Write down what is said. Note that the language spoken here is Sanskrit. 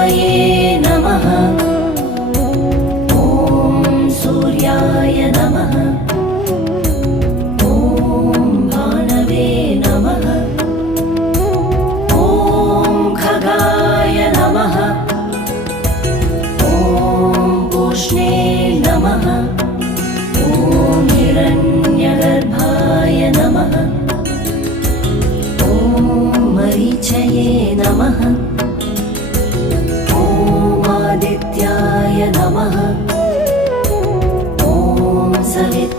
सूर्यपरमेश्वरशिवये नमः। ॐ सूर्याय नमः। ॐ भानवे नमः। ॐ खगाय नमः। ॐ पूष्णे नमः। ॐ हिरण्यगर्भाय नमः। ॐ मरीचये नमः। ॐ आदित्याय नमः। ॐ सविताय